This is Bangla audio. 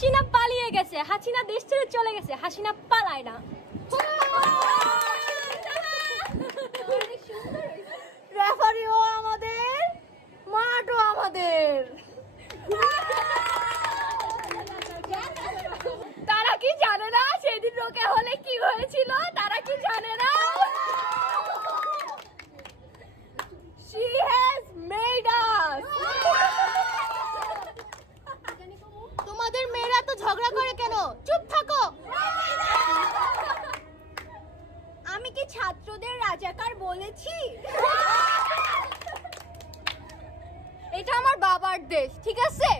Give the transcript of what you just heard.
হাসিনা পালিয়ে গেছে, হাসিনা দেশ ছেড়ে চলে গেছে, হাসিনা পালায় না। রেফারিও আমাদের, মাঠও আমাদের। তারা কি জানে না সেদিন রোকে হলে কি হয়েছিল? তারা কি জানে না? She has made us. তোমাদের মেয়েরা তো ঝগড়া করে কেন? চুপ থাকো। আমি কি ছাত্রদের রাজাকার বলেছি? এটা আমার বাবার দেশ, ঠিক আছে?